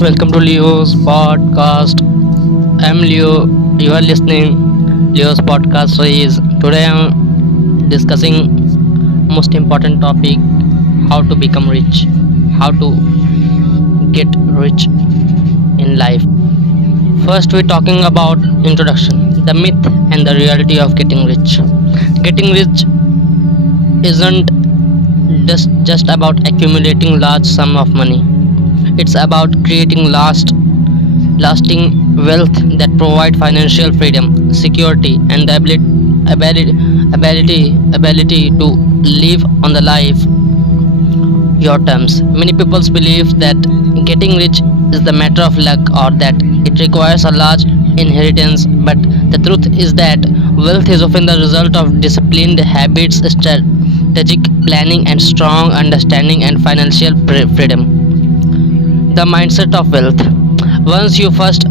Welcome to Leo's podcast. I'm Leo. You are listening Leo's podcast series. Today I'm discussing most important topic: how to become rich, how to get rich in life. First, we're talking about introduction, the myth and the reality of getting rich. Getting rich isn't just about accumulating large sum of money. It's about creating lasting wealth that provide financial freedom, security, and the ability to live on the life your terms. Many people believe that getting rich is the matter of luck or that it requires a large inheritance, but the truth is that wealth is often the result of disciplined habits, strategic planning, and strong understanding and financial freedom. The mindset of wealth. Once you first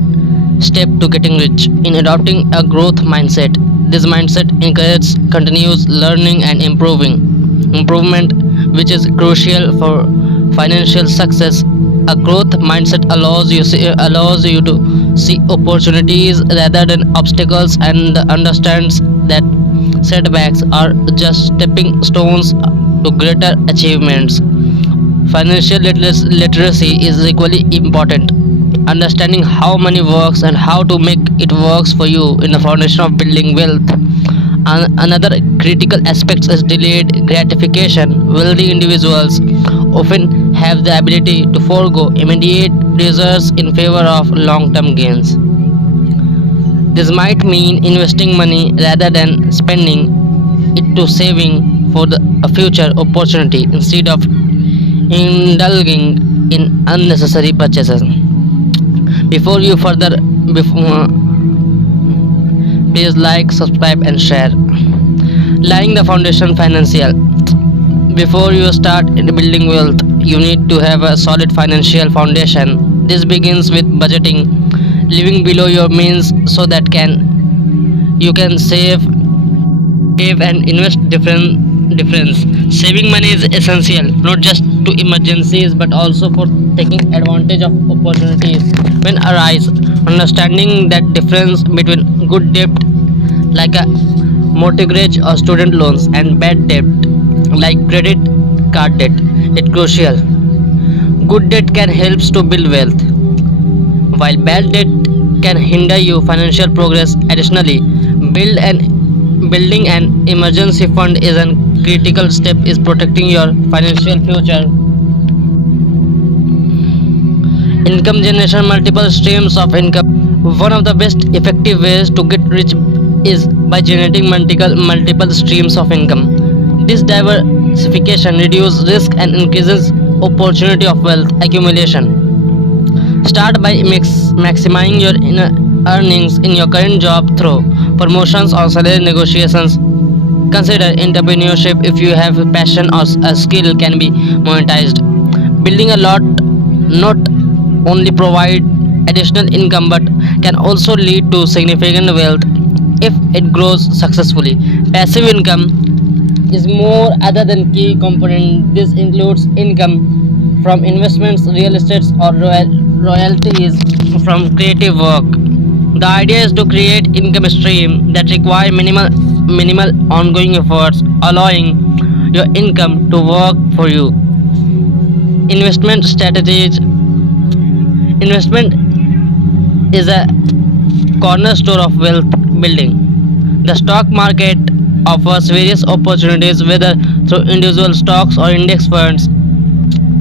step to getting rich, in adopting a growth mindset, this mindset encourages continuous learning and improvement, which is crucial for financial success. A growth mindset allows you to see opportunities rather than obstacles and understands that setbacks are just stepping stones to greater achievements. Financial literacy is equally important. Understanding how money works and how to make it works for you in the foundation of building wealth. Another critical aspect is delayed gratification. Wealthy individuals often have the ability to forego immediate pleasures in favor of long-term gains. This might mean investing money rather than spending it to saving for a future opportunity instead of indulging in unnecessary purchases. Before you further, before, please like, subscribe, and share. Laying the foundation financial. Before you start building wealth, you need to have a solid financial foundation. This begins with budgeting, living below your means so that you can save and invest difference. Saving money is essential not just to emergencies but also for taking advantage of opportunities when arise. Understanding that difference between good debt like a mortgage or student loans and bad debt like credit card debt is crucial. Good debt can help to build wealth, while bad debt can hinder your financial progress. Additionally, building an emergency fund is a critical step is protecting your financial future. Income generation, multiple streams of income. One of the best effective ways to get rich is by generating multiple streams of income. This diversification reduces risk and increases opportunity of wealth accumulation. Start by maximizing your earnings in your current job through promotions or salary negotiations. Consider entrepreneurship if you have a passion or a skill can be monetized. Building a lot not only provide additional income but can also lead to significant wealth if it grows successfully. Passive income is more other than key component. This includes income from investments, real estates, or royalties from creative work. The idea is to create income stream that require minimal ongoing efforts, allowing your income to work for you. Investment strategies. Investment is a cornerstone of wealth building. The stock market offers various opportunities whether through individual stocks or index funds.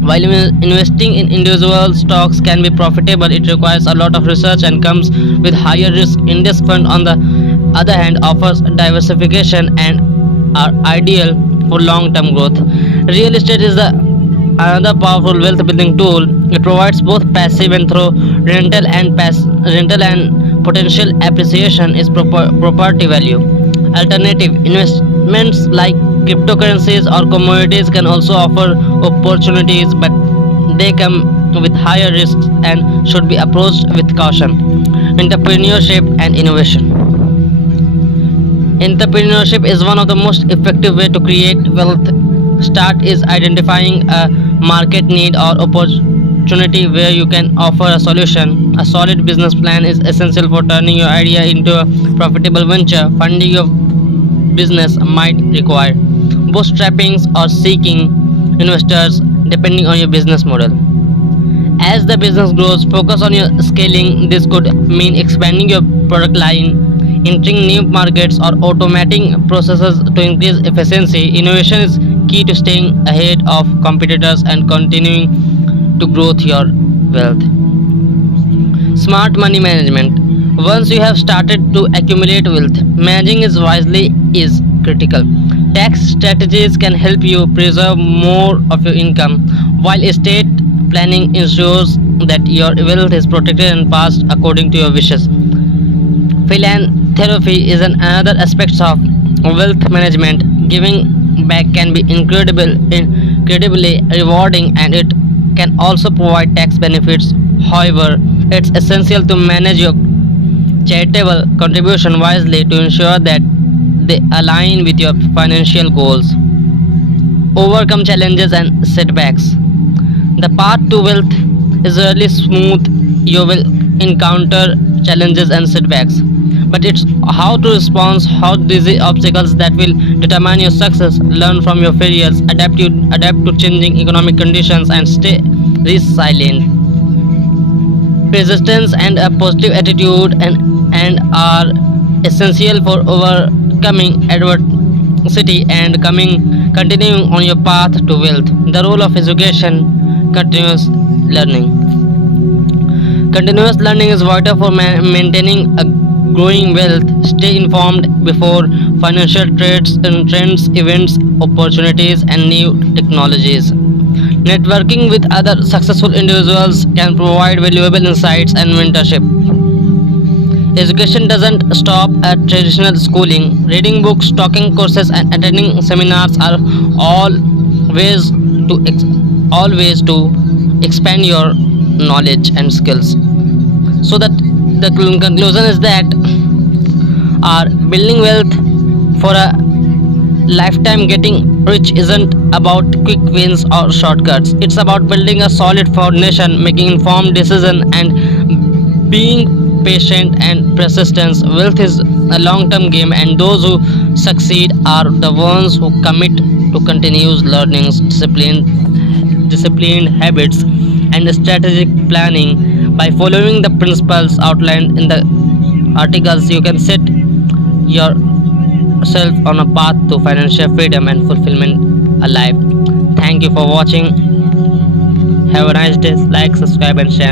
While investing in individual stocks can be profitable, it requires a lot of research and comes with higher risk. Index fund, on the other hand, offers diversification and are ideal for long-term growth. Real estate is another powerful wealth building tool. It provides both passive and through rental and potential appreciation is property value. Alternative investments like cryptocurrencies or commodities can also offer opportunities, but they come with higher risks and should be approached with caution. Entrepreneurship and innovation. Entrepreneurship is one of the most effective way to create wealth. Start is identifying a market need or opportunity where you can offer a solution. A solid business plan is essential for turning your idea into a profitable venture. Funding your business might require bootstrapping or seeking investors depending on your business model. As the business grows, focus on your scaling. This could mean expanding your product line, entering new markets, or automating processes to increase efficiency. Innovation is key to staying ahead of competitors and continuing to grow your wealth. Smart money management. Once you have started to accumulate wealth, managing it wisely is critical. Tax strategies can help you preserve more of your income, while estate planning ensures that your wealth is protected and passed according to your wishes. Philanthropy is another aspect of wealth management. Giving back can be incredibly rewarding and it can also provide tax benefits. However, it's essential to manage your charitable contribution wisely to ensure that they align with your financial goals. Overcome challenges and setbacks. The path to wealth is rarely smooth. You will encounter challenges and setbacks, but it's how to respond, how these obstacles that will determine your success. Learn from your failures, adapt to changing economic conditions, and stay resilient. Persistence and a positive attitude and are essential for overcoming adversity and continuing on your path to wealth. The role of education, continuous learning. Continuous learning is vital for maintaining a growing wealth. Stay informed before financial trends, events, opportunities, and new technologies. Networking with other successful individuals can provide valuable insights and mentorship. Education doesn't stop at traditional schooling. Reading books, talking courses, and attending seminars are all all ways to expand your knowledge and skills. So that the conclusion is that our building wealth for a lifetime. Getting rich isn't about quick wins or shortcuts. It's about building a solid foundation, making informed decisions, and being patient and persistence. Wealth is a long-term game, and those who succeed are the ones who commit to continuous learnings, disciplined habits, and strategic planning. By following the principles outlined in the articles, you can set yourself on a path to financial freedom and fulfillment alive. Thank you for watching. Have a nice day. Like, subscribe, and share.